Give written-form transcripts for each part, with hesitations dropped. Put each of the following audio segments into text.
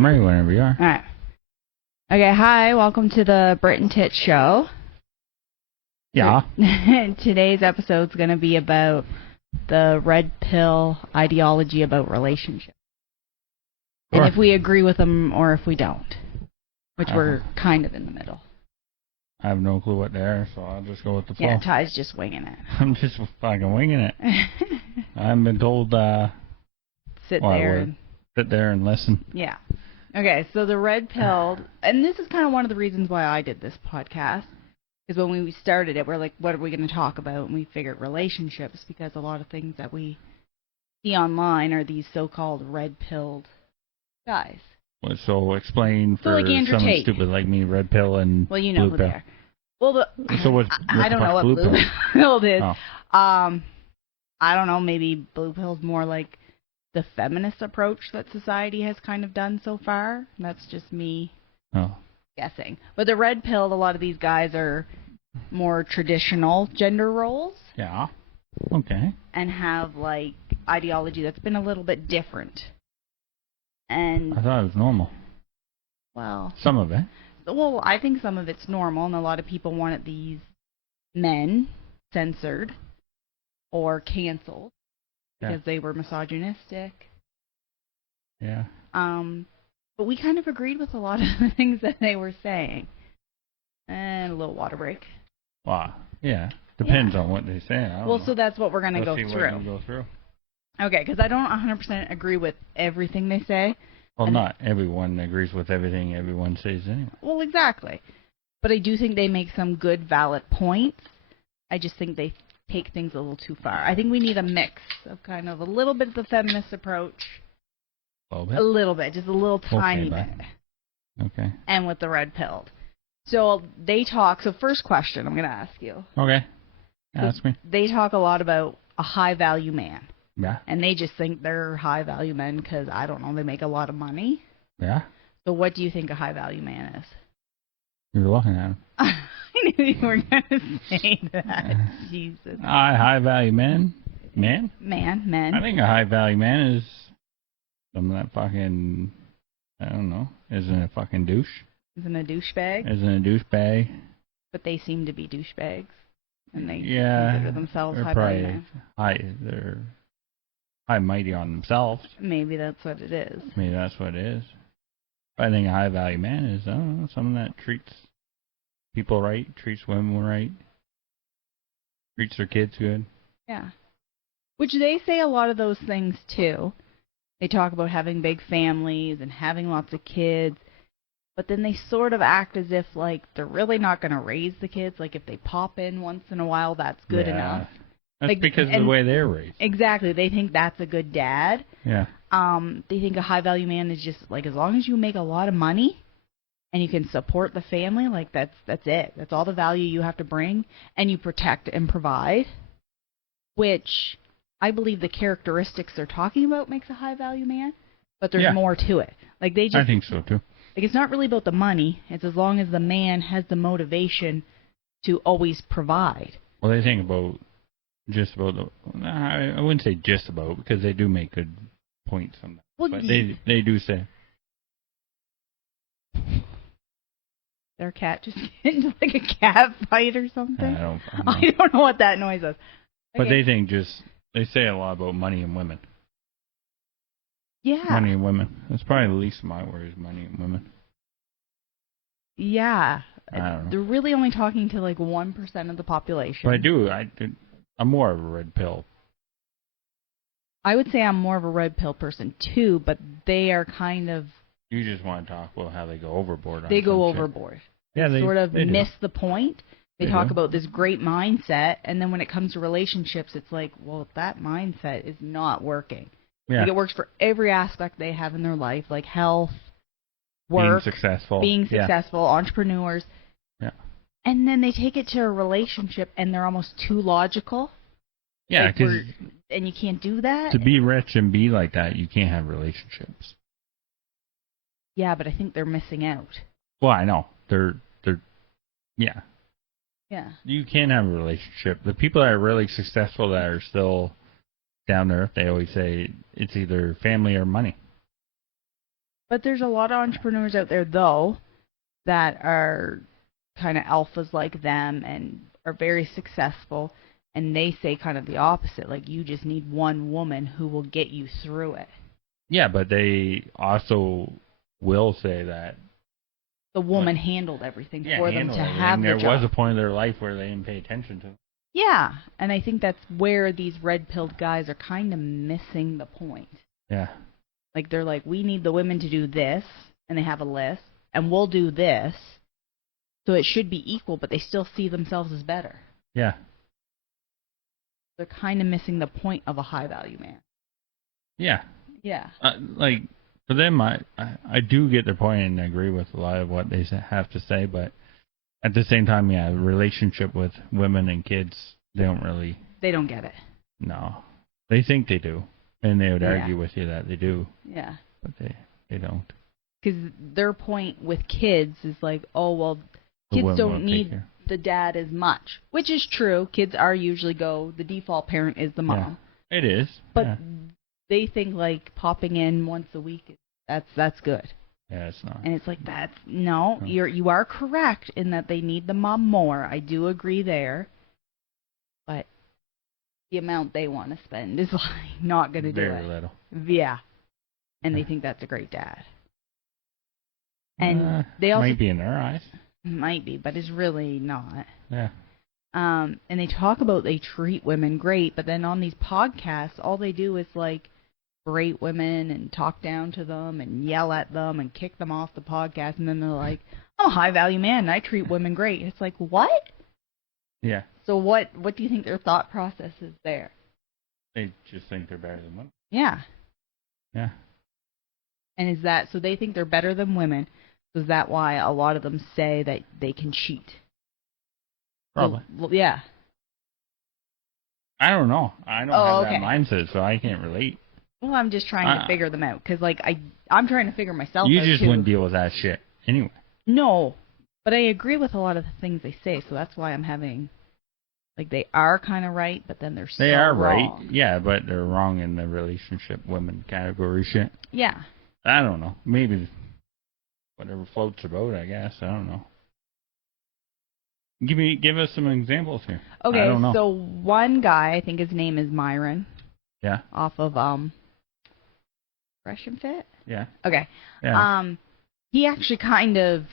I'm ready whenever you are. All right. Okay, hi. Welcome to the Brit and Tit Show. Yeah. Today's episode's going to be about the red pill ideology about relationships. Sure. And if we agree with them or if we don't, which we're kind of in the middle. I have no clue what they are, so I'll just go with the flow. Yeah, Ty's just winging it. I'm just fucking winging it. I haven't been told Sit there and listen. Yeah. Okay, so the red pill, and this is kind of one of the reasons why I did this podcast, is when we started it, we're like, what are we going to talk about? And we figured relationships, because a lot of things that we see online are these so-called red-pilled guys. So explain for like Andrew someone Tate. stupid like me, red pill and Well, you know blue who pill. they are. Well, So what's I don't know what blue blue pill is. Oh. I don't know, maybe blue pill's more like the feminist approach that society has kind of done so far. That's just me guessing. But the red pill, a lot of these guys are more traditional gender roles. Yeah. Okay. And have, like, ideology that's been a little bit different. And I thought it was normal. Well, Some of it. Well, I think some of it's normal, and a lot of people wanted these men censored or canceled because they were misogynistic. Yeah. But we kind of agreed with a lot of the things that they were saying. And a little water break. Wow. Yeah. Depends on what they say. I don't know. So that's what we're going to go through. Okay, because I don't 100% agree with everything they say. Well, not everyone agrees with everything everyone says anyway. Well, exactly. But I do think they make some good, valid points. I just think they take things a little too far. I think we need a mix of kind of a little bit of the feminist approach. A little bit, just a little tiny bit. Okay. And with the red pilled. So they talk, so first question I'm going to ask you. Okay. Ask me. They talk a lot about a high value man. Yeah. And they just think they're high value men because, I don't know, they make a lot of money. Yeah. So what do you think a high value man is? You're looking at him. I knew you were going to say that. Jesus. High value man? Men. I think a high value man is some of that fucking, I don't know, isn't a fucking douche. Isn't a douchebag? Isn't a douchebag. But they seem to be douchebags. And they consider themselves they're high value men. They're high mighty on themselves. Maybe that's what it is. But I think a high value man is, I don't know, someone that treats people right, treats women right, treats their kids good. Yeah. Which they say a lot of those things too. They talk about having big families and having lots of kids, but then they sort of act as if, like, they're really not going to raise the kids. Like, if they pop in once in a while, that's good enough. That's because of the way they're raised. Exactly. They think that's a good dad. Yeah. They think a high-value man is just, like, as long as you make a lot of money and you can support the family, like, that's it. That's all the value you have to bring, and you protect and provide, which I believe the characteristics they're talking about makes a high-value man, but there's more to it. Like, they just, I think so, too. Like, it's not really about the money. It's as long as the man has the motivation to always provide. Well, they think about just about I wouldn't say just about, because they do make good points sometimes. Well, but they do say. Their cat just get into like a cat fight or something? I don't know what that noise is. Okay. But they think they say a lot about money and women. Yeah. Money and women. That's probably the least of my worries, money and women. Yeah. I don't know. They're really only talking to like 1% of the population. But I'm more of a red pill. I would say I'm more of a red pill person too, but they are kind of... You just want to talk about how they go overboard. They go overboard. Yeah, they sort of miss the point. They talk about this great mindset, and then when it comes to relationships, it's like, well, that mindset is not working. Yeah. Like, it works for every aspect they have in their life, like health, work, being successful, entrepreneurs. Yeah. And then they take it to a relationship, and they're almost too logical. Yeah, because... and you can't do that. To be rich and be like that, you can't have relationships. Yeah, but I think they're missing out. Well, I know. They're yeah. Yeah. You can't have a relationship. The people that are really successful that are still down to earth, they always say it's either family or money. But there's a lot of entrepreneurs out there, though, that are kind of alphas like them and are very successful, and they say kind of the opposite. Like, you just need one woman who will get you through it. Yeah, but they also will say that the woman handled everything for them to have the job. There was a point in their life where they didn't pay attention to it. Yeah, and I think that's where these red-pilled guys are kind of missing the point. Yeah. Like, they're like, we need the women to do this, and they have a list, and we'll do this, so it should be equal, but they still see themselves as better. Yeah. They're kind of missing the point of a high-value man. Yeah. Yeah. Like, for them, I do get their point and agree with a lot of what they have to say, but at the same time, yeah, relationship with women and kids, they don't really... They don't get it. No. They think they do, and they would argue with you that they do. Yeah. But they don't. Because their point with kids is like, oh, well, kids don't need the dad as much, which is true. Kids are usually the default parent is the mom. Yeah, it is. But they think like popping in once a week, that's good. Yeah, it's not. And it's like, no. You are correct in that they need the mom more. I do agree there. But the amount they want to spend is like not going to do it. Very little. Yeah. And they think that's a great dad. And they also... Might be in their eyes. Might be, but it's really not. Yeah. And they talk about they treat women great, but then on these podcasts, all they do is like berate women and talk down to them and yell at them and kick them off the podcast, and then they're like, I'm a high-value man and I treat women great. It's like, what? Yeah. So what do you think their thought process is there? They just think they're better than women. Yeah. Yeah. And is that, so they think they're better than women, so is that why a lot of them say that they can cheat? Probably. Well, yeah. I don't know. I don't have that mindset, so I can't relate. Well, I'm just trying to figure them out, because, like, I'm trying to figure myself out, You just wouldn't deal with that shit anyway. No, but I agree with a lot of the things they say, so that's why I'm having, like, they are kind of right, but then they're so They are wrong. right, yeah, but they're wrong in the relationship women category shit. Yeah. I don't know. Maybe whatever floats your boat, I guess. I don't know. Give us some examples here. Okay, so one guy, I think his name is Myron. Yeah. Off of Fresh and Fit? Yeah. Okay. Yeah. He actually kind of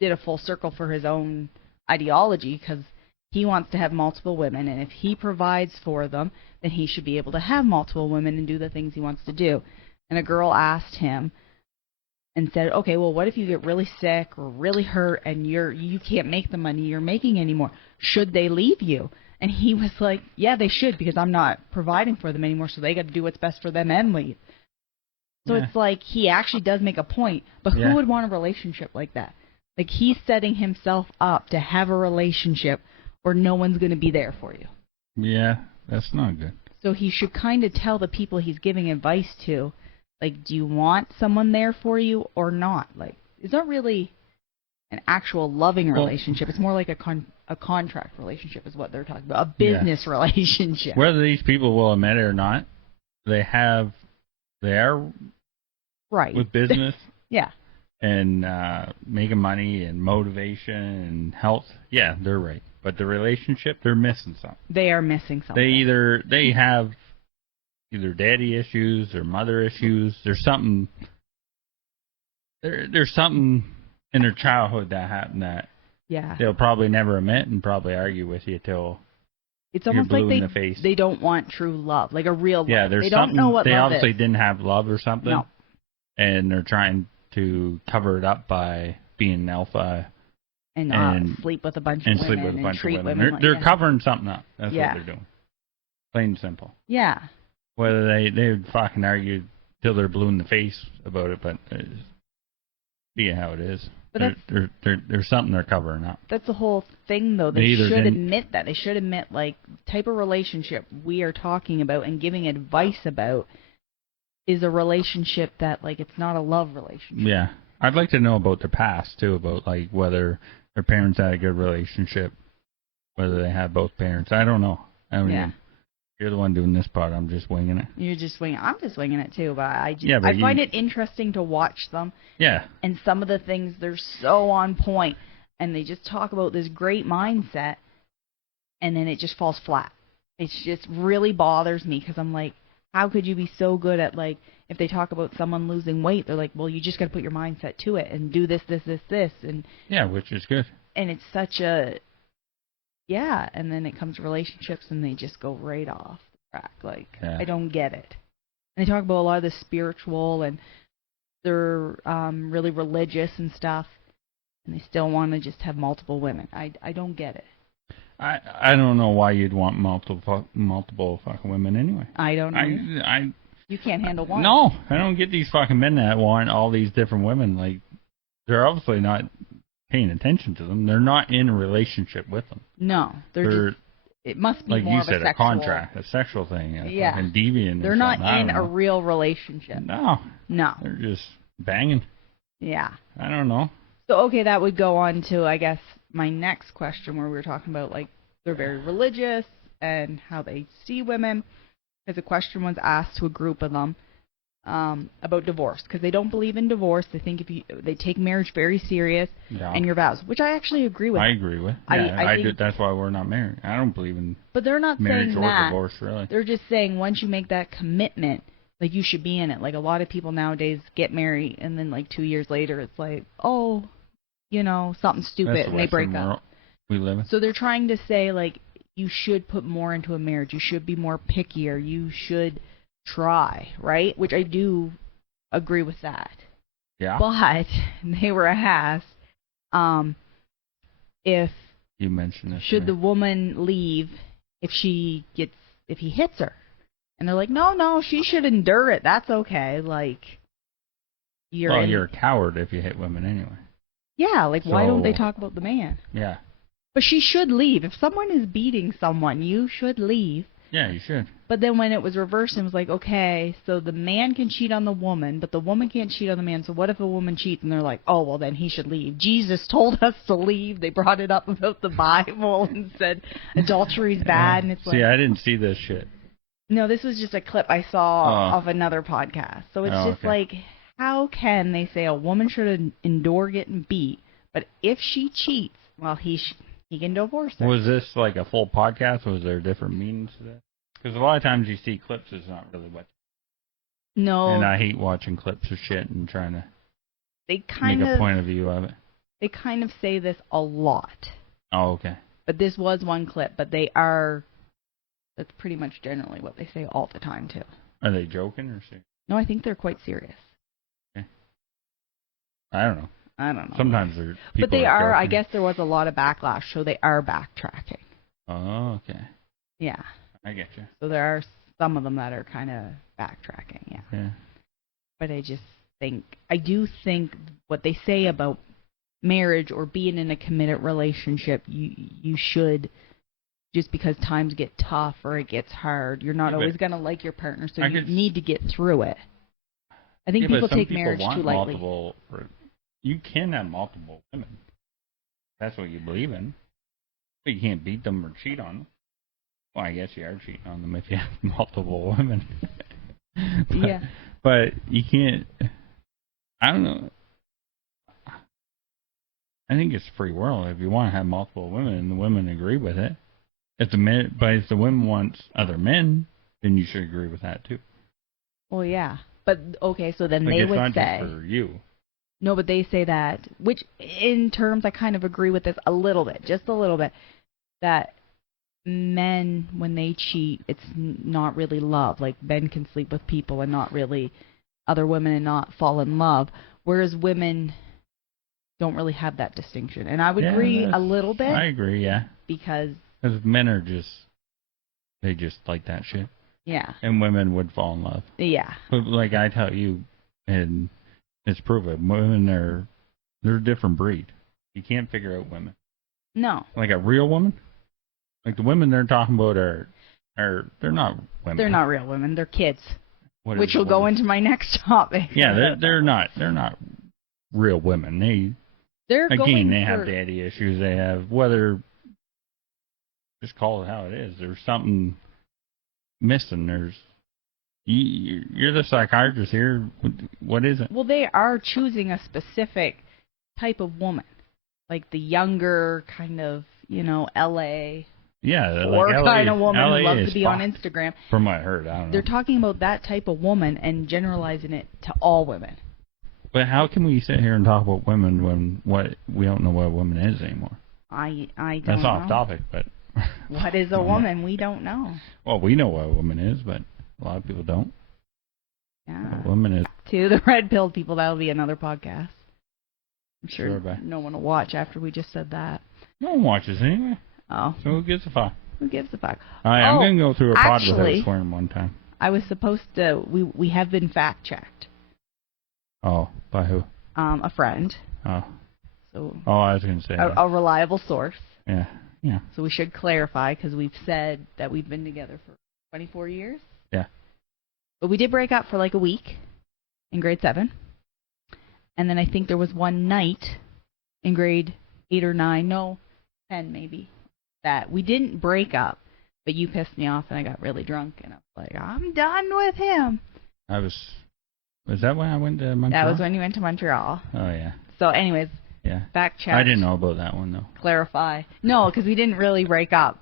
did a full circle for his own ideology, because he wants to have multiple women, and if he provides for them, then he should be able to have multiple women and do the things he wants to do. And a girl asked him and said, okay, well, what if you get really sick or really hurt and you can't make the money you're making anymore? Should they leave you? And he was like, yeah, they should, because I'm not providing for them anymore, so they got to do what's best for them and leave. So it's like he actually does make a point, but who would want a relationship like that? Like, he's setting himself up to have a relationship where no one's going to be there for you. Yeah, that's not good. So he should kind of tell the people he's giving advice to, like, do you want someone there for you or not? Like, it's not really an actual loving relationship. It's more like a contract relationship is what they're talking about, a business relationship. Whether these people will admit it or not, they are right with business. Yeah. And making money and motivation and health. Yeah, they're right. But the relationship, they're missing something. They are missing something. They have either daddy issues or mother issues. There's something. There's something in their childhood that happened that they'll probably never admit and probably argue with you till it's almost you're blue like in the face. They don't want true love, like a real love. Yeah, there's they something. Don't know what they love obviously is. didn't have love or something. No. And they're trying to cover it up by being an alpha and sleep with a bunch of women and treat women. They're covering something up. That's what they're doing. Plain and simple. Yeah. Whether they would fucking argue till they're blue in the face about it, but being how it is. But there's something they're covering up. That's the whole thing, though. They should admit that. They should admit, like, type of relationship we are talking about and giving advice about is a relationship that, like, it's not a love relationship. Yeah. I'd like to know about their past, too, about, like, whether their parents had a good relationship, whether they had both parents. I don't know. I don't even You're the one doing this part. I'm just winging it. You're just winging. I'm just winging it too, but I find it interesting to watch them. Yeah. And some of the things, they're so on point, and they just talk about this great mindset, and then it just falls flat. It just really bothers me because I'm like, how could you be so good at, like, if they talk about someone losing weight, they're like, well, you just got to put your mindset to it and do this, and yeah, which is good. And it's such a and then it comes to relationships, and they just go right off the track. Like, I don't get it. And they talk about a lot of the spiritual, and they're really religious and stuff, and they still want to just have multiple women. I don't get it. I don't know why you'd want multiple fucking women anyway. I don't know. You can't handle one. No, I don't get these fucking men that want all these different women. Like, they're obviously not paying attention to them. They're not in a relationship with them. No, they're just, it must be like more you of said, a sexual, contract, a sexual thing. Yeah, fucking deviant. They're not in a real relationship. No, they're just banging. Yeah, I don't know. So okay, that would go on to, I guess, my next question, where we were talking about, like, they're very religious and how they see women. Because a question was asked to a group of them about divorce, because they don't believe in divorce. They think they take marriage very serious and your vows, which I actually agree with. I agree with. Yeah, I think, that's why we're not married. I don't believe in. But they're not marriage saying or that. Divorce, really. They're just saying once you make that commitment, like, you should be in it. Like, a lot of people nowadays get married, and then, like, 2 years later, it's like, oh, you know, something stupid, and they break up. We live in. So they're trying to say, like, you should put more into a marriage. You should be more pickier. You should try, right? Which I do agree with that. Yeah. But they were asked if you mentioned this, should the woman leave if he hits her, and they're like, no, she should endure it. That's okay. Like, you're a coward if you hit women anyway. Yeah, like, why don't they talk about the man? Yeah. But she should leave. If someone is beating someone, you should leave. Yeah, you should. But then when it was reversed, it was like, okay, so the man can cheat on the woman, but the woman can't cheat on the man. So what if a woman cheats? And they're like, oh, well, then he should leave. Jesus told us to leave. They brought it up about the Bible and said adultery's bad. And it's like, I didn't see this shit. No, this was just a clip I saw of another podcast. So it's just like, how can they say a woman should endure getting beat, but if she cheats, well, he can divorce her? Was this like a full podcast? Was there different meanings to that? Because a lot of times you see clips, it's not really what. No. And I hate watching clips of shit and trying to make a point of view of it. They kind of say this a lot. Oh, okay. But this was one clip, but that's pretty much generally what they say all the time, too. Are they joking or serious? No, I think they're quite serious. Okay. I don't know. Sometimes they're people. But they are, joking. I guess there was a lot of backlash, so they are backtracking. Oh, okay. Yeah. I get you. So there are some of them that are kind of backtracking, yeah. Yeah. But I do think what they say about marriage or being in a committed relationship, you should, just because times get tough or it gets hard, you're not always going to like your partner, so you need to get through it. I think people take marriage too lightly. You can have multiple women. That's what you believe in. But you can't beat them or cheat on them. Well, I guess you are cheating on them if you have multiple women. But you can't. I don't know. I think it's a free world. If you want to have multiple women and the women agree with it, if the women wants other men, then you should agree with that too. Well, yeah. But okay, so then like, they it's would not say just for you. No, but they say that, which in terms I kind of agree with this a little bit, just a little bit, that men, when they cheat, it's not really love. Like, men can sleep with people and not really other women and not fall in love, whereas women don't really have that distinction. And I would agree a little bit. I agree, yeah. Because men are they just like that shit. Yeah. And women would fall in love. Yeah. But like I tell you, and it's proven, women they're a different breed. You can't figure out women. No. Like a real woman? Like the women they're talking about are they're not women. They're not real women. They're kids. Which will woman? go into my next topic. Yeah, they're not real women. They have daddy issues. They have just call it how it is. There's something missing. You're the psychiatrist here. What is it? Well, they are choosing a specific type of woman, like the younger kind of, LA. Yeah, Or like kind of woman LA who loves to be on fucked, Instagram. From what I heard, I don't know. They're talking about that type of woman and generalizing it to all women. But how can we sit here and talk about women when we don't know what a woman is anymore? I don't That's know. off topic, but What is a woman? We don't know. Well, we know what a woman is, but a lot of people don't. Yeah. A woman is. To the red pill people, that'll be another podcast. I'm sure but no one will watch after we just said that. No one watches anyway. Oh. So who gives a fuck? Who gives a fuck? I'm going to go through a pod actually, without swearing one time. I was supposed to. We have been fact checked. Oh, by who? A friend. Oh. So. Oh, I was going to say a reliable source. Yeah. Yeah. So we should clarify because we've said that we've been together for 24 years. Yeah. But we did break up for like a week in grade 7. And then I think there was one night in grade 8 or 9, no, 10 maybe, that we didn't break up, but you pissed me off and I got really drunk and I was like, I'm done with him. Was that when I went to Montreal? That was when you went to Montreal. Oh, yeah. So anyways, yeah. Fact check. I didn't know about that one, though. Clarify. No, because we didn't really break up,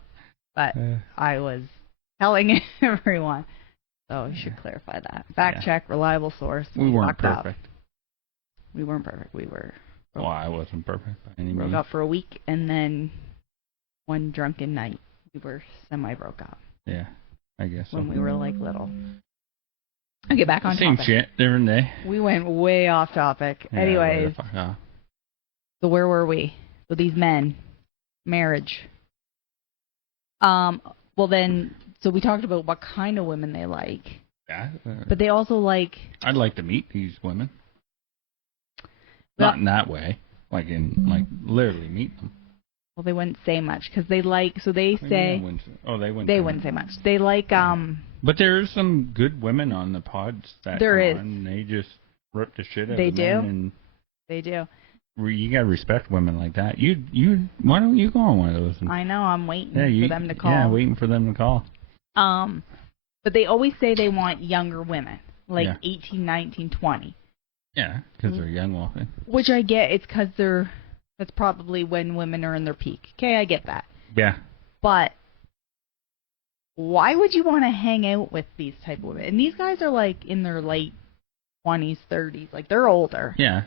but I was telling everyone. So we should clarify that. Fact check, reliable source. We weren't fucked up. perfect. We weren't perfect. We were. Well, I wasn't perfect by any means. means. Broke up for a week, and then one drunken night, we were semi-broke up. Yeah, I guess so. When we were, like, little. Okay, back on Same topic. shit, different day. We went way off topic. Yeah, Anyways. So where were we? So these men. Marriage. Well then, so we talked about what kind of women they like. Yeah. But they also like... I'd like to meet these women. Not in that way. Like literally meet them. Well, they wouldn't say much because they like... So they say... They wouldn't say much. They like... But there are some good women on the pods that there is. And they just rip the shit out they of do. men. And they do. You gotta respect women like that. Why don't you go on one of those? I know. I'm waiting for them to call. Yeah, waiting for them to call. But they always say they want younger women, like 18, 19, 20. Yeah, because they're young women. Which I get. It's because that's probably when women are in their peak. Okay, I get that. Yeah. But why would you want to hang out with these type of women? And these guys are like in their late 20s, 30s. Like they're older. Yeah.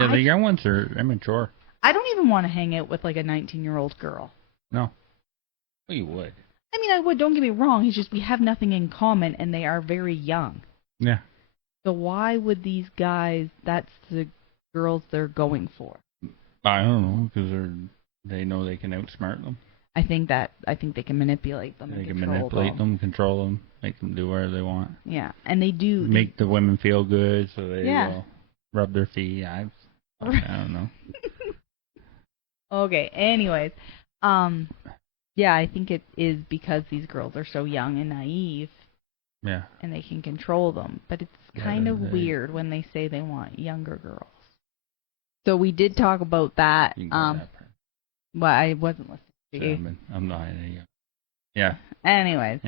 Yeah, the young ones are immature. I don't even want to hang out with like a 19-year-old girl. No. Well, you would. I mean, I would. Don't get me wrong. It's just we have nothing in common, and they are very young. Yeah. So why would these guys? That's the girls they're going for. I don't know, because they know they can outsmart them. I think they can manipulate them. They can manipulate them, control them, make them do whatever they want. Yeah, and they do. Make the women feel good, so they will rub their feet. I don't know. Okay. Anyways, yeah, I think it is because these girls are so young and naive. Yeah. And they can control them, but it's kind of weird when they say they want younger girls. So we did talk about that. Well, I wasn't listening to you. I'm not. Yeah. Anyways.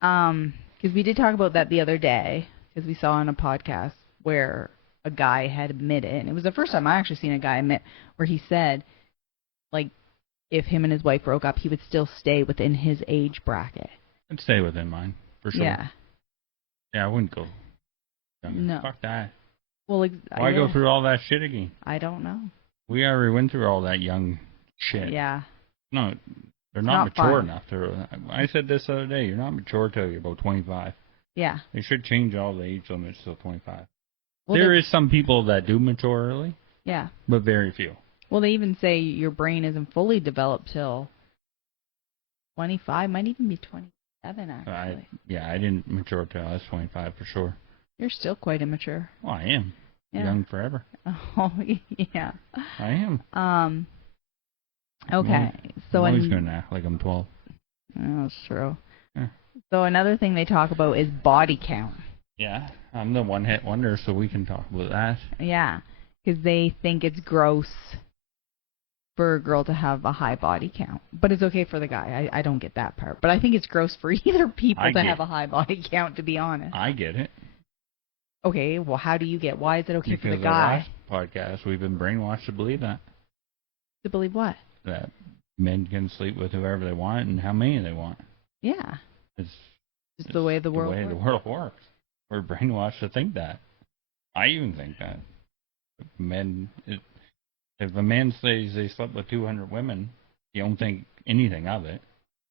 Because we did talk about that the other day, because we saw on a podcast where a guy had admitted, and it was the first time I actually seen a guy admit, where he said, like, if him and his wife broke up, he would still stay within his age bracket. I'd stay within mine, for sure. Yeah. Yeah, I wouldn't go younger. No. Fuck that. Well, why go through all that shit again? I don't know. We already went through all that young shit. Yeah. No, they're not mature enough. I said this the other day. You're not mature till you're about 25. Yeah. They should change all the age limits till 25. Well, there is some people that do mature early. Yeah. But very few. Well, they even say your brain isn't fully developed till 25, might even be 27, actually. I didn't mature till I was 25 for sure. You're still quite immature. Well, I am. Yeah. Young forever. Oh, yeah. I am. Okay. So I'm always going to act like I'm 12. Oh, that's true. Yeah. So another thing they talk about is body count. Yeah. I'm the one-hit wonder, so we can talk about that. Yeah. Because they think it's gross for a girl to have a high body count. But it's okay for the guy. I don't get that part. But I think it's gross for either people to have a high body count, to be honest. I get it. Okay, well, how do you get? Why is it okay for the Because guy? our last podcast, we've been brainwashed to believe that. To believe what? That men can sleep with whoever they want and how many they want. Yeah. It's the way the world works. The world works. We're brainwashed to think that. I even think that. If a man says they slept with 200 women, you don't think anything of it.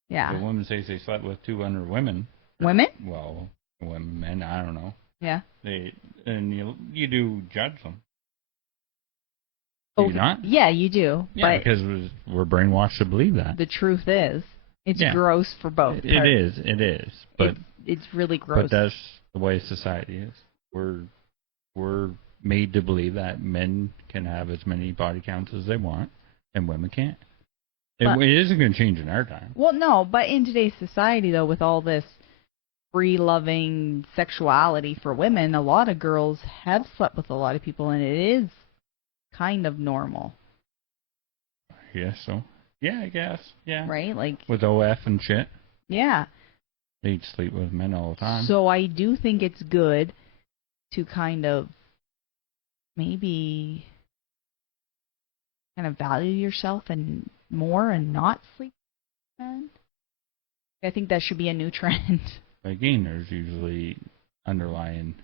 Yeah. If a woman says they slept with 200 women. Women? Well, men, I don't know. Yeah. You do judge them. Do Okay. you not? Yeah, you do. Yeah, but because we're brainwashed to believe that. the truth is, it's gross for both parties. It is. But it's really gross. But that's the way society is. We're made to believe that men can have as many body counts as they want, and women can't. It isn't going to change in our time. Well, no, but in today's society, though, with all this free-loving sexuality for women, a lot of girls have slept with a lot of people, and it is kind of normal. Yeah, so. Yeah, I guess. Yeah. Right? Like with OF and shit. Yeah. They'd sleep with men all the time. So I do think it's good to kind of maybe kind of value yourself and more and not sleep with men. I think that should be a new trend. Again, there's usually underlying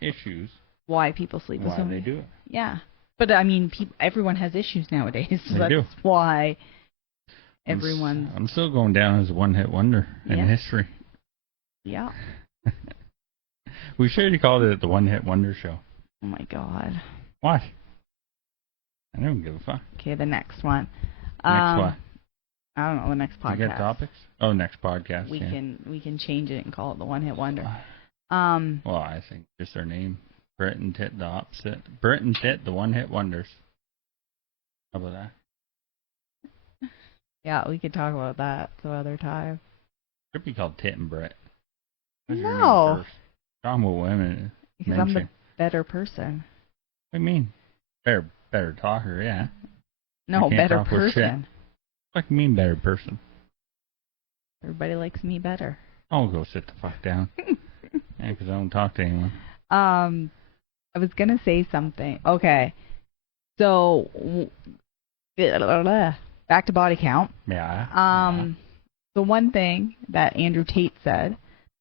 issues. Why people sleep with somebody. Why they do it. Yeah. But, I mean, everyone has issues nowadays. So they do. That's why everyone's... I'm still going down as a one-hit wonder in history. Yeah. We should have called it the one-hit wonder show. Oh, my God. Why? I don't give a fuck. Okay, the next one. Next what? I don't know, the next podcast. You got topics? Oh, next podcast. We can change it and call it the one-hit wonder. Well, I think just their name. Brett and Tate, the opposite. Brett and Tate, the one-hit wonders. How about that? Yeah, we could talk about that some other time. Should be called Tate and Brett. No. Talking about women. Because I'm the better person. What do you mean? Better talker, yeah. No, better person. What do you mean better person? Everybody likes me better. I'll go sit the fuck down. Yeah, because I don't talk to anyone. I was going to say something. Okay. So, back to body count. Yeah. The one thing that Andrew Tate said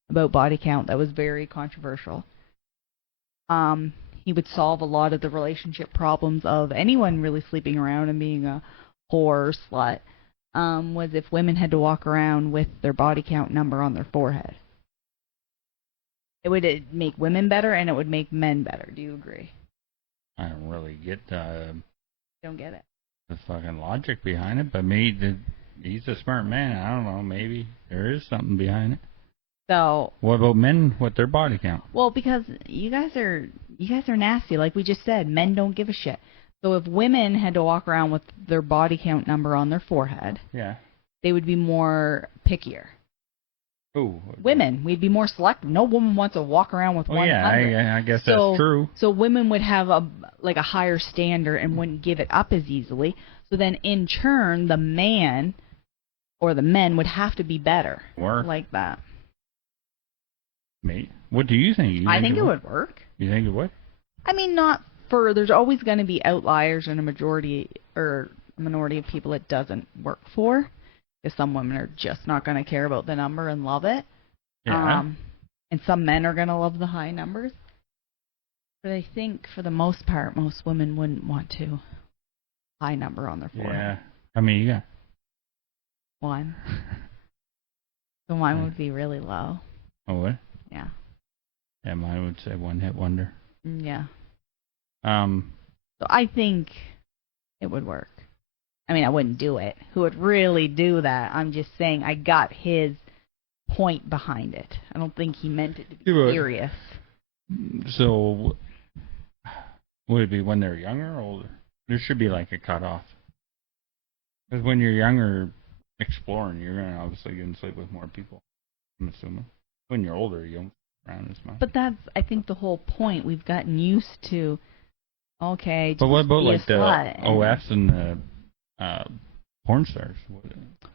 about body count that was very controversial, he would solve a lot of the relationship problems of anyone really sleeping around and being a whore or slut, was if women had to walk around with their body count number on their forehead. It would make women better, and it would make men better. Do you agree? I don't really get don't get it. The fucking logic behind it, but he's a smart man. I don't know. Maybe there is something behind it. So. What about men with their body count? Well, because you guys are nasty. Like we just said, men don't give a shit. So if women had to walk around with their body count number on their forehead, they would be more pickier. Ooh. Women, we'd be more selective. No woman wants to walk around with 100. Yeah, I guess that's true. So women would have a higher standard and wouldn't give it up as easily. So then, in turn, the man or the men would have to be better. Like that. Me? What do you think? I think it would work. You think it would? I mean, not for. There's always going to be outliers and a majority or minority of people it doesn't work for. Because some women are just not going to care about the number and love it. Yeah. And some men are going to love the high numbers. But I think for the most part, most women wouldn't want to high number on their forehead. Yeah. How many you got? 1. So mine would be really low. Oh, what? Yeah. Yeah, mine would say one-hit wonder. Yeah. So I think it would work. I mean, I wouldn't do it. Who would really do that? I'm just saying I got his point behind it. I don't think he meant it to be serious. So, would it be when they're younger or older? There should be like a cutoff. Because when you're younger, exploring, you're going to obviously get to sleep with more people, I'm assuming. When you're older, you don't around as much. But that's, I think, the whole point. We've gotten used to Okay. But what about be a like the slut and- OFs and the porn stars?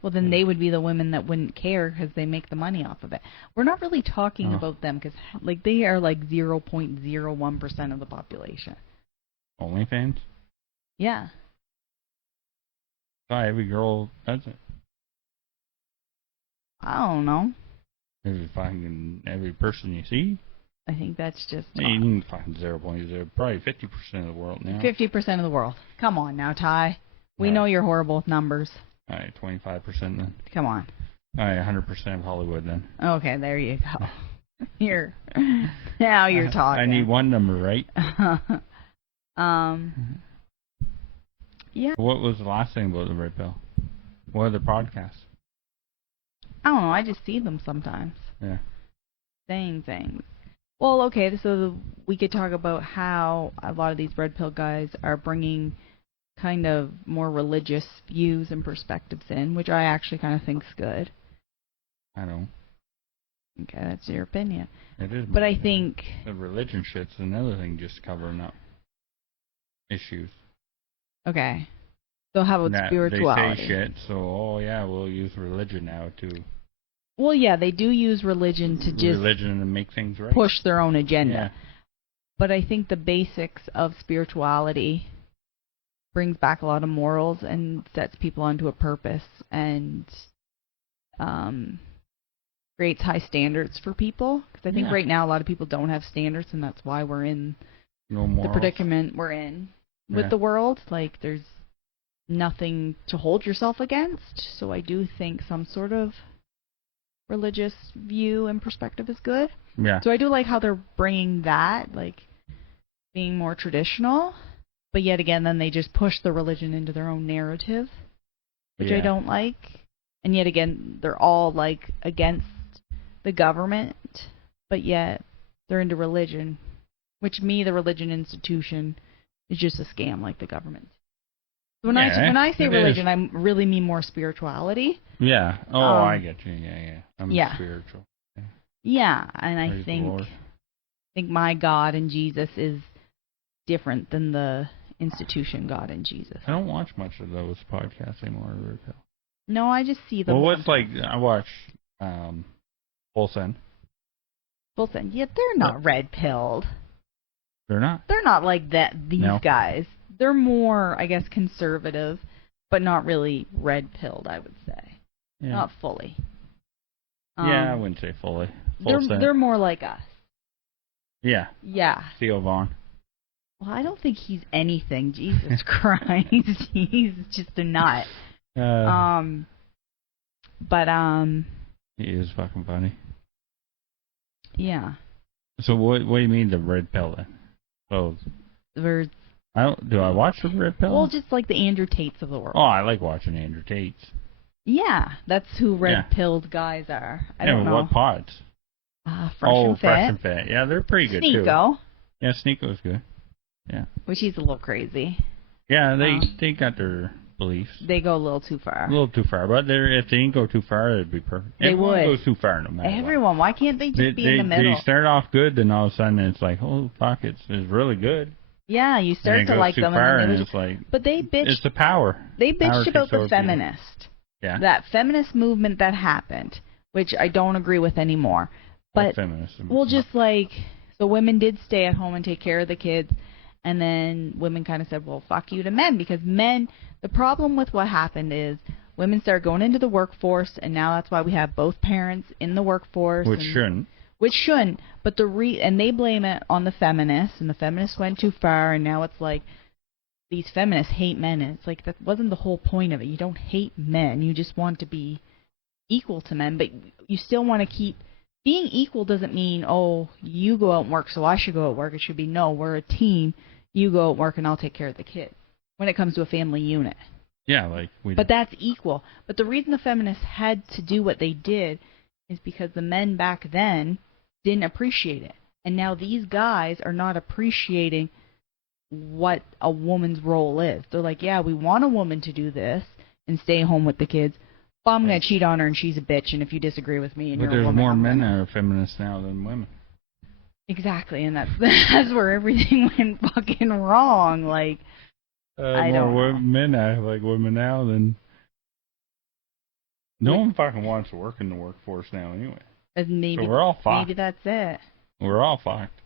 Well, then they would be the women that wouldn't care because they make the money off of it. We're not really talking about them because like they are like 0.01% of the population. OnlyFans? Yeah. Every girl does it. I don't know. Every person you see. I think that's just You can find 0.0, probably 50% of the world now. 50% of the world. Come on now, Ty. We know you're horrible with numbers. All right, 25% then. Come on. All right, 100% of Hollywood then. Okay, there you go. Now you're talking. I need one number, right? Yeah. What was the last thing about the red pill? What other podcasts? I don't know. I just see them sometimes. Yeah. Saying things. Well, okay, so we could talk about how a lot of these red pill guys are bringing kind of more religious views and perspectives in, which I actually kind of think's good. I don't. Okay, that's your opinion. It is. But I think the religion shit's another thing, just covering up issues. Okay. So how about spirituality? They say shit, so we'll use religion now to. Well, yeah, they do use religion to just religion to make things right. Push their own agenda. Yeah. But I think the basics of spirituality brings back a lot of morals and sets people onto a purpose and creates high standards for people. Because I think right now a lot of people don't have standards, and that's why we're in the predicament we're in with the world. Like, there's nothing to hold yourself against. So I do think some sort of religious view and perspective is good. Yeah. So I do like how they're bringing that, like, being more traditional. But yet again, then they just push the religion into their own narrative, which I don't like. And yet again, they're all, like, against the government, but yet they're into religion, which the religion institution is just a scam like the government. So when I say religion, I really mean more spirituality. Yeah. Oh, I get you. Yeah. I'm spiritual. Yeah, and Praise I think my God and Jesus is different than the institution God and Jesus. I don't watch much of those podcasts anymore. No, I just see them. Well, what's like, I watch Full Send. Full Send. Yeah, they're not red-pilled. They're not? They're not like that. These guys. They're more, I guess, conservative, but not really red-pilled, I would say. Yeah. Not fully. I wouldn't say fully. They're more like us. Yeah. Yeah. Theo Vaughn. Well, I don't think he's anything. Jesus Christ. He's just a nut. He is fucking funny. Yeah. So what do you mean the red pill then? So do I watch the red pill? Well, just like the Andrew Tates of the world. Oh, I like watching Andrew Tates. Yeah, that's who red-pilled guys are. I don't know. What pods? Fresh and Fit. Yeah, they're pretty good too. Sneeko. Yeah, Sneeko's good. Yeah. Which he's a little crazy. Yeah, they got their beliefs. They go a little too far. A little too far, but if they didn't go too far, it'd be perfect. Everyone goes too far no matter what. Why can't they just be in the middle? They start off good, then all of a sudden it's like, oh fuck, it's really good. Yeah, you start to like them, and it's like, but they bitch. It's the power. They bitched about the feminist. Yeah. That feminist movement that happened, which I don't agree with anymore. But feminism. Well, just like, so women did stay at home and take care of the kids, and then women kind of said, well, fuck you to men, because men, the problem with what happened is women started going into the workforce, and now that's why we have both parents in the workforce. Which shouldn't. But and they blame it on the feminists, and the feminists went too far, and now it's like, these feminists hate men, and it's like, that wasn't the whole point of it. You don't hate men, you just want to be equal to men, but you still want to keep, being equal doesn't mean, oh, you go out and work, so I should go out and work. It should be, no, we're a team, you go out and work, and I'll take care of the kids, when it comes to a family unit. Yeah, But that's equal. But the reason the feminists had to do what they did is because the men back then didn't appreciate it. And now these guys are not appreciating what a woman's role is. They're like, yeah, we want a woman to do this and stay home with the kids, but I'm going to cheat on her and she's a bitch, and if you disagree with me and you're a woman... But there's more men that are feminists now than women. Exactly, and that's where everything went fucking wrong. Like, I don't know. Men act like women now than... No one fucking wants to work in the workforce now anyway. Maybe, so we're all fucked. Maybe that's it. We're all fucked.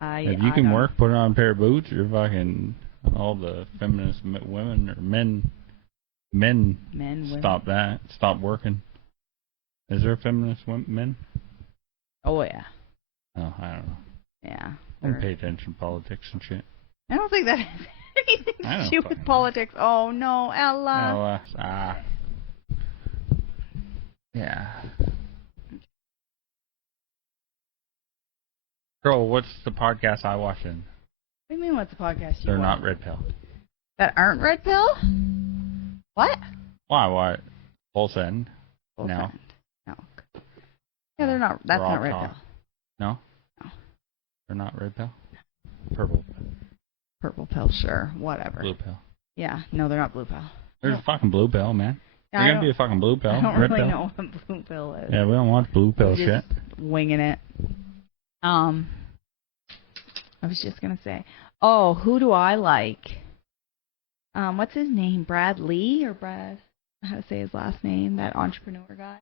If you I can don't work, put on a pair of boots, you're fucking... All the feminist women or men, stop that. Stop working. Is there feminist men? Oh, yeah. Oh, I don't know. Yeah. I don't pay attention to politics and shit. I don't think that has anything to do with politics. Oh, no, Ella. Yeah. Girl, what's the podcast I watch in? What do you mean, what's the podcast you They're watch? not Red Pill. That aren't Red Pill? What? Why? What? Full Send? Full No. Send. No. Yeah, they're not. That's not Red Pill. No? No. They're not Red Pill? Purple. Purple Pill, sure. Whatever. Blue Pill. Yeah. No, they're not Blue Pill. There's a fucking Blue Pill, man. Yeah, There's gonna be a fucking Blue Pill. I don't Red really Pill. know what Blue Pill is. Yeah, we don't want Blue Pill shit. Winging it. I was just gonna say, oh, who do I like? What's his name? Brad Lee or Brad? How to say his last name? That entrepreneur guy.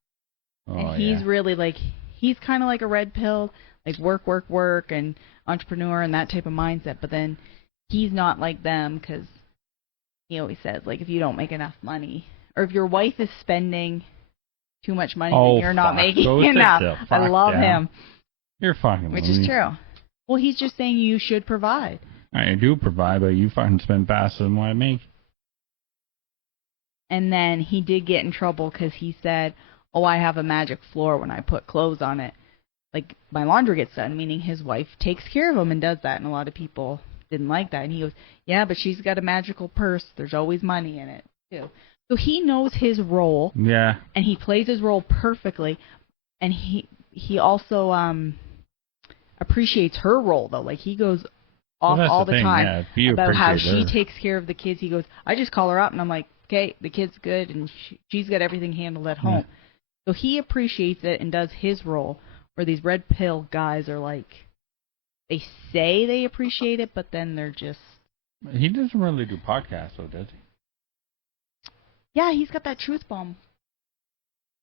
Oh, and he's really like, he's kind of like a red pill, like work, and entrepreneur and that type of mindset. But then he's not like them because he always says, like, if you don't make enough money, or if your wife is spending too much money, then you're not making enough. I love him. You're fucking Which is true. Well, he's just saying you should provide. I do provide, but you fucking spend faster than what I make. And then he did get in trouble because he said, oh, I have a magic floor when I put clothes on it. Like, my laundry gets done, meaning his wife takes care of him and does that. And a lot of people didn't like that. And he goes, yeah, but she's got a magical purse. There's always money in it, too. So he knows his role. Yeah. And he plays his role perfectly. And he also appreciates her role, though. Like, he goes off all the time about how she takes care of the kids. He goes, I just call her up, and I'm like, okay, the kid's good, and she's got everything handled at home. So he appreciates it and does his role, where these red pill guys are like, they say they appreciate it, but then they're just... He doesn't really do podcasts, though, does he? Yeah, he's got that truth bomb.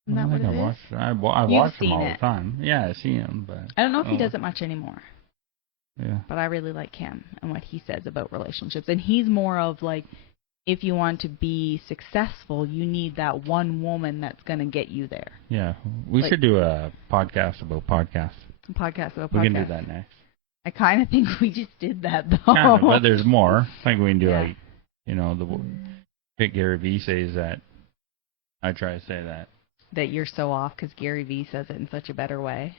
Isn't that what it is? I watch him all the time. Yeah, I see him, but... I don't know if he does it much anymore. Yeah. But I really like him and what he says about relationships. And he's more of like, if you want to be successful, you need that one woman that's going to get you there. Yeah. We should do a podcast about podcasts. A podcast about podcasts. We can do that next. I kind of think we just did that, though. Kind of, but there's more. I think we can do, like, you know, the Gary Vee says that. I try to say that. That you're so off because Gary Vee says it in such a better way.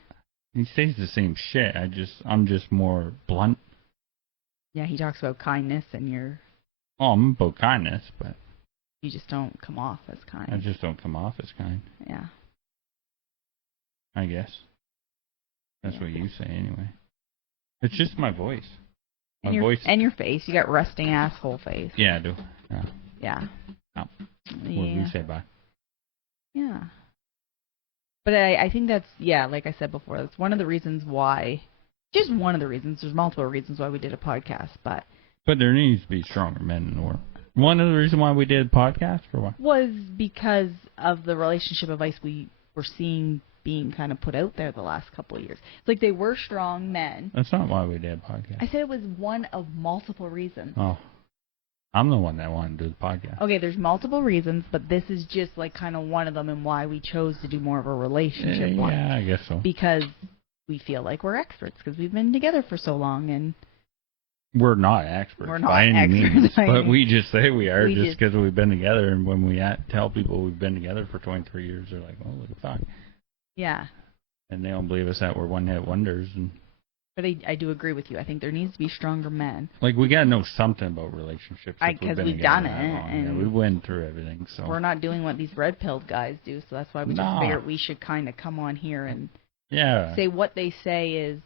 He says the same shit. I'm just more blunt. Yeah, he talks about kindness and you're... Oh, I'm about kindness, but... You just don't come off as kind. I just don't come off as kind. Yeah. I guess. That's what you say anyway. It's just my voice. My voice. And your face. You got resting asshole face. Yeah, I do. Yeah. Yeah. Oh. What do you say, bye? Yeah. But I think that's, like I said before, that's one of the reasons why, just one of the reasons, there's multiple reasons why we did a podcast, but there needs to be stronger men in the world. One of the reasons why we did a podcast, or what? Was because of the relationship advice we were seeing being kind of put out there the last couple of years. It's like they were strong men. That's not why we did a podcast. I said it was one of multiple reasons. Oh. I'm the one that wanted to do the podcast. Okay, there's multiple reasons, but this is just like kind of one of them and why we chose to do more of a relationship one. Yeah, I guess so. Because we feel like we're experts because we've been together for so long and... We're not experts by any means, but we just say we are just because we've been together, and when we tell people we've been together for 23 years, they're like, oh, what the fuck? Yeah. And they don't believe us that we're one-hit wonders. But I do agree with you. I think there needs to be stronger men. Like, we got to know something about relationships. Because we've done it. And we went through everything. So we're not doing what these red-pilled guys do, so that's why we just figured we should kind of come on here and say what they say is,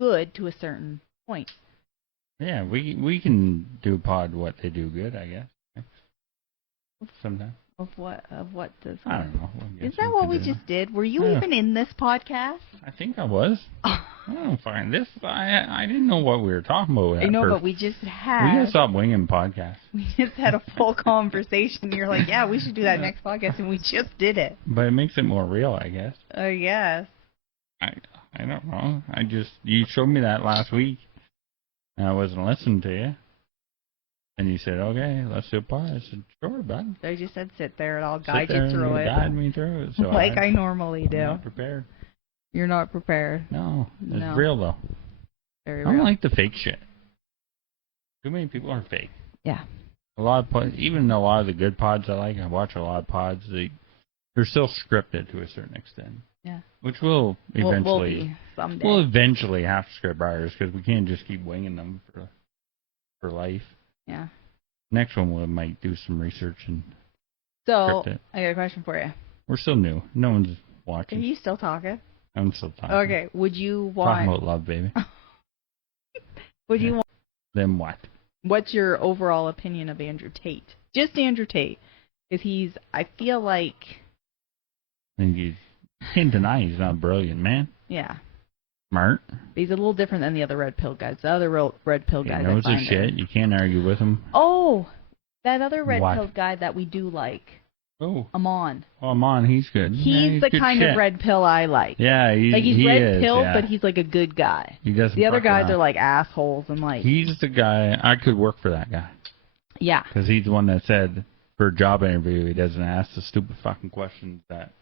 good to a certain point. Yeah, we can do what they do good, I guess. Sometimes. Of what does... I don't know. Is that what we just did? Were you even in this podcast? I think I was. I don't find this. I didn't know what we were talking about. I know, first. but we just We had. gotta stop winging podcasts. We just had a full conversation. You're like, yeah, we should do that next podcast, and we just did it. But it makes it more real, I guess. Yes. I don't know. You showed me that last week, and I wasn't listening to you. And you said, okay, let's do a pod. I said, sure, bud. I just said sit there, and I'll Sit guide there you through and it. Guide me through it. So like I normally do. I'm not prepared. You're not prepared. No, it's No. real, though. Very I don't real. like the fake shit. Too many people are fake. Yeah. A lot of pods, even a lot of the good pods I like, I watch a lot of pods, they're still scripted to a certain extent. Yeah. Which will eventually... We'll be someday. We'll eventually have to script ours because we can't just keep winging them for life. Yeah. Next one we might do some research and So, script it. I got a question for you. We're still new. No one's Are watching. you still talking? I'm still talking. Okay. Would you Talking want... about love, baby. Would you want... Then what? What's your overall opinion of Andrew Tate? Just Andrew Tate. Because I feel like... And you can't deny he's not a brilliant man. Yeah. Smart. He's a little different than the other red pill guys. The other red pill He guys. knows I his find shit. You can't argue with him. Oh, that other red What? pill guy that we do like. Oh. Amon. Oh, Amon, he's good. He's the good kind shit. of red pill I like. Yeah, He's red is, pill, yeah. but he's like a good guy. He doesn't The other fuck guys around. are like assholes and like... He's the guy, I could work for that guy. Yeah. Because he's the one that said, for a job interview, he doesn't ask the stupid fucking questions that...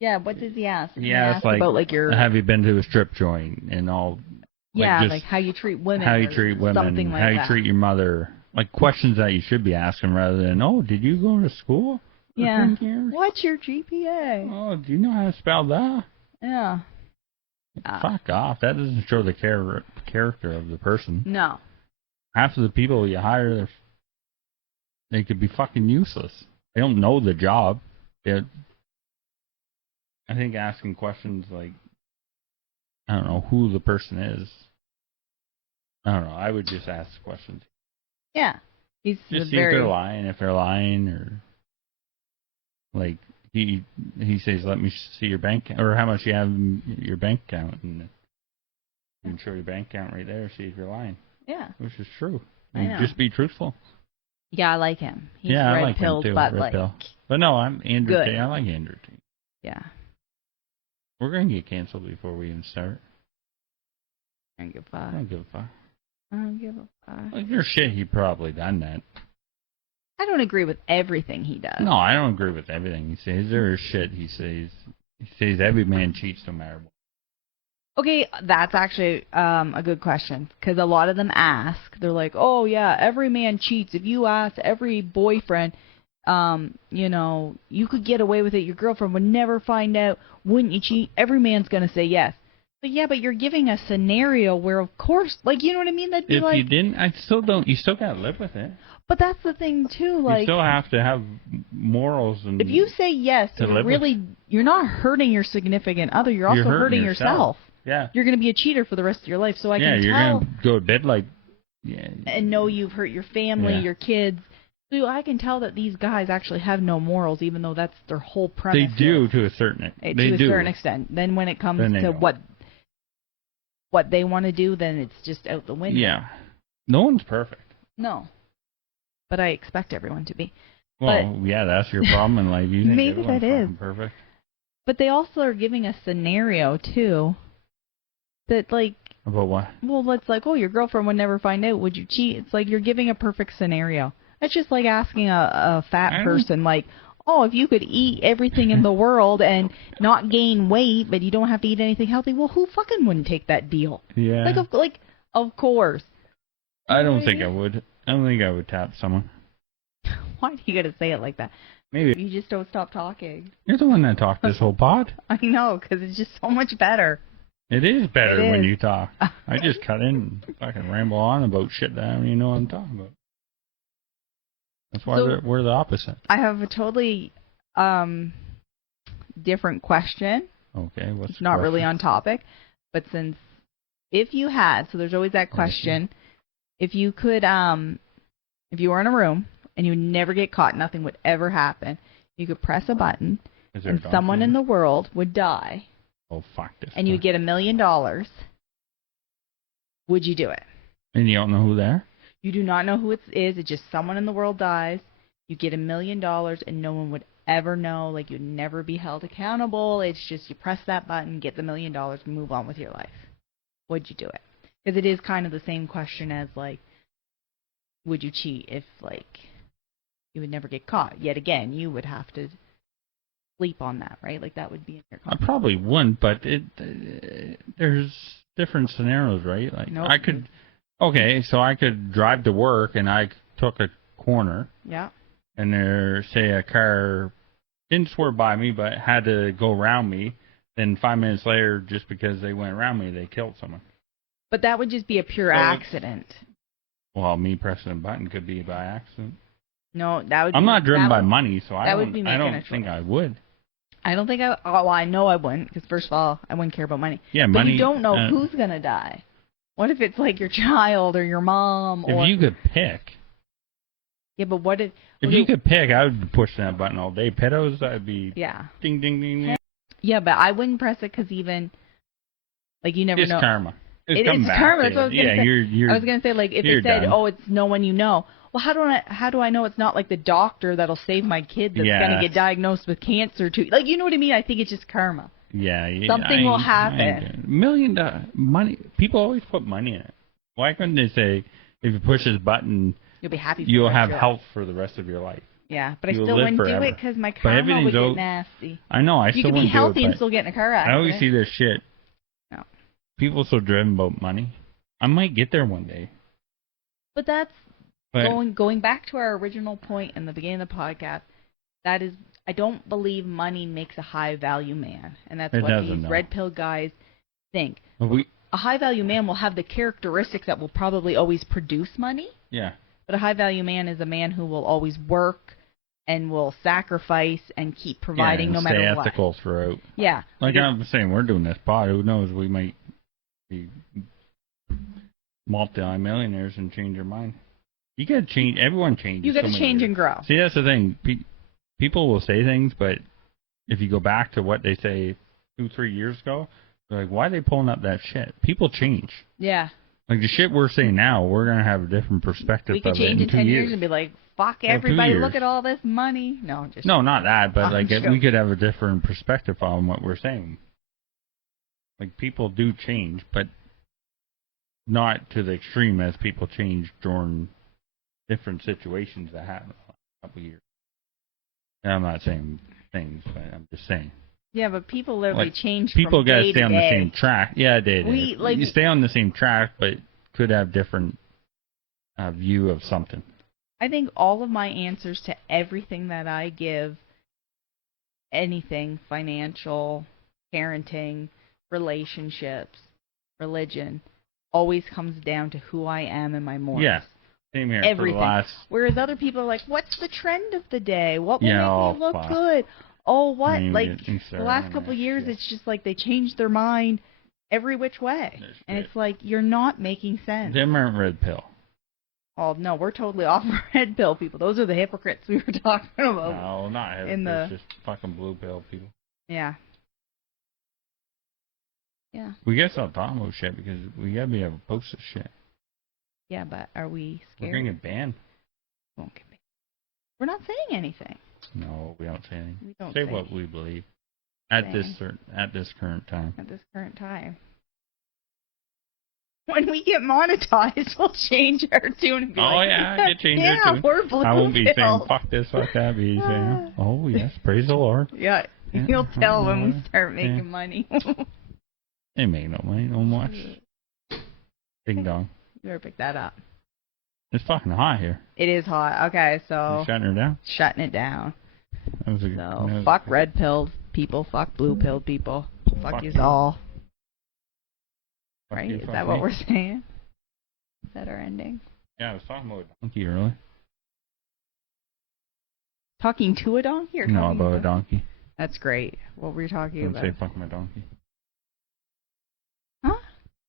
Yeah, what does he ask? Does He asks, like, about like your... have you been to a strip joint and all... Yeah, just like how you treat women. how you or treat women, something like how that. you treat your mother. Like questions that you should be asking rather than, oh, did you go to school for Yeah. 10 years? What's your GPA? Oh, do you know how to spell that? Yeah. Fuck off. That doesn't show the character of the person. No. Half of the people you hire, they could be fucking useless. They don't know the job. I think asking questions like, I don't know who the person is. I don't know. I would just ask questions. Yeah. He's Just see very... if they're lying, or like he says, let me see your bank or how much you have in your bank account, and you can show your bank account right there, see if you're lying. Yeah. Which is true. I And know. just be truthful. Yeah, I like him. He's Yeah, I red like pilled, him too. but red like... pill. But no, I'm Andrew Good. Tate. I like Andrew Tate. Yeah. We're gonna get canceled before we even start. I don't give a I fuck. don't give a fuck. I don't give a fuck. Like your shit, he probably done that. I don't agree with everything he does. No, I don't agree with everything he says. There is shit he says. He says every man cheats no matter what. Okay, that's actually a good question, because a lot of them ask, they're like, oh yeah, every man cheats. If you ask every boyfriend, you could get away with it, your girlfriend would never find out, wouldn't you cheat? Every man's going to say yes. But yeah, but you're giving a scenario where, of course, like, you know what I mean? That'd be If like... you didn't, I still don't. You still gotta live with it. But that's the thing, too, like... You still have to have morals and... If you say yes, to live you're not hurting your significant other, you're also hurting yourself. Yeah. You're going to be a cheater for the rest of your life, so I Yeah, can you're tell... gonna go to bed like... Yeah. And know you've hurt your family, Yeah. your kids. So I can tell that these guys actually have no morals, even though that's their whole premise. They do to a certain... To They a do. certain extent. Then when it comes Then they to don't. what they want to do, then it's just out the window. Yeah. No one's perfect. No. But I expect everyone to be. Well, yeah, that's your problem in life. You think Maybe everyone's that is. fucking perfect. But they also are giving a scenario, too, that, like, About what? well, it's like, oh, your girlfriend would never find out. Would you cheat? It's like you're giving a perfect scenario. It's just like asking a fat person, like, oh, if you could eat everything in the world and not gain weight, but you don't have to eat anything healthy, well, who fucking wouldn't take that deal? Yeah. Of course. I don't think I would. I don't think I would tap someone. Why do you got to say it like that? Maybe. You just don't stop talking. You're the one that talked this whole pod. I know, because it's just so much better. It is better It when is. you talk. I just cut in and fucking ramble on about shit that I don't even know what I'm talking about. That's why So- we're the opposite. I have a totally different question. Okay, what's It's not really on topic, but if you had, so there's always that question, if you could, if you were in a room and you would never get caught, nothing would ever happen, you could press a button and someone in the world would die, Oh, fuck this. and you would get $1 million, Would you do it? And you don't know who they are? You do not know who it is. It's just someone in the world dies. You get $1 million and no one would ever know. Like, you'd never be held accountable. It's just you press that button, get the $1 million, and move on with your life. Would you do it? Because it is kind of the same question as, like, would you cheat if, like, you would never get caught? Yet again, you would have to sleep on that, right? Like, that would be in your contract. I probably wouldn't, but there's different scenarios, right? Like, Nope. I could drive to work and I took a corner. Yeah. And there, say, a car didn't swerve by me, but had to go around me. Then 5 minutes later, just because they went around me, they killed someone. But that would just be a pure accident. Well, me pressing a button could be by accident. No, that would. I'm not driven by money, so I don't think I would. I don't think I. Oh, well, I know I wouldn't, because first of all, I wouldn't care about money. Yeah, but money. You don't know who's gonna die. What if it's like your child or your mom? Or if you could pick. Yeah, but what if? If you could pick, I would be pushing that button all day. Pedos, I'd be. Yeah. Ding, ding, ding, ding. Yeah, but I wouldn't press it because even, like, you never know. It's karma. It's karma. That's what I was gonna say. I was gonna say, like, if it said, "Oh, it's no one you know," well, how do I know it's not like the doctor that'll save my kid that's gonna get diagnosed with cancer too? Like, you know what I mean? I think it's just karma. Yeah. Something will happen. $1 million money. People always put money in it. Why couldn't they say, if you push this button, you'll be happy. You'll have health for the rest of your life. Yeah, but I still wouldn't do it because my karma would get nasty. I know. I still wouldn't do it. You could be healthy and still get in a car accident. I always see this shit. No. People so driven about money. I might get there one day. But that's going back to our original point in the beginning of the podcast. That is, I don't believe money makes a high value man, and that's what these red pill guys think. A high value man will have the characteristics that will probably always produce money. Yeah. But a high value man is a man who will always work and will sacrifice and keep providing no matter what. Stay ethical throughout. Yeah. Like I'm saying, we're doing this pod. Who knows? We might be multi-millionaires and change our mind. You got to change. Everyone changes. You got to change and grow. See, that's the thing. People will say things, but if you go back to what they say 2-3 years ago, they're like, why are they pulling up that shit? People change. Yeah. Like the shit we're saying now, we're going to have a different perspective of it in 2 years. We could change in 10 years and be like, fuck everybody, look at all this money. No, not that, but like we could have a different perspective on what we're saying. Like people do change, but not to the extreme as people change during different situations that happen in a couple of years. And I'm not saying things, but I'm just saying. Yeah, but people literally change people from day to day. People got to stay on the same track. Yeah, day to day. You stay on the same track, but could have different view of something. I think all of my answers to everything that I give, anything, financial, parenting, relationships, religion, always comes down to who I am and my morals. Yeah, same here. Everything. Whereas other people are like, what's the trend of the day? What will make me look good? Oh, what? Like, the last couple of years, it's just like they changed their mind every which way. And it's like, you're not making sense. Them aren't red pill. Oh, no, we're totally off red pill people. Those are the hypocrites we were talking about. No, not hypocrites, just fucking blue pill people. Yeah. Yeah. We gotta stop talking about shit because we gotta be able to post this shit. Yeah, but are we scared? We're gonna get banned. We won't get banned. We're not saying anything. No, we don't say anything. We don't say what we believe at this current time. At this current time. When we get monetized, we'll change our tune and be get changed our tune. We're blue I won't be pill. saying fuck this, fuck that. Be saying, oh yes, praise the Lord. Yeah, you'll tell when we start making money. They make no money, no much. Ding dong. You better pick that up. It's fucking hot here. It is hot. Okay, so you're shutting her down. Shutting it down. So fuck red pilled people. Fuck blue pilled people. Fuck yous all. Right? Is that what we're saying? Is that our ending? Yeah, I was talking about a donkey earlier. Talking to a donkey? Or no, about a donkey. That's great. What were you talking about? Don't say fuck my donkey. Huh?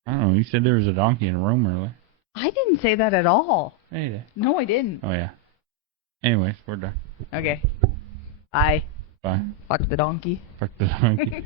I don't know. You said there was a donkey in a room earlier. I didn't say that at all. Yeah, you did. No, I didn't. Oh, yeah. Anyways, we're done. Okay. Bye. Bye. Fuck the donkey. Fuck the donkey.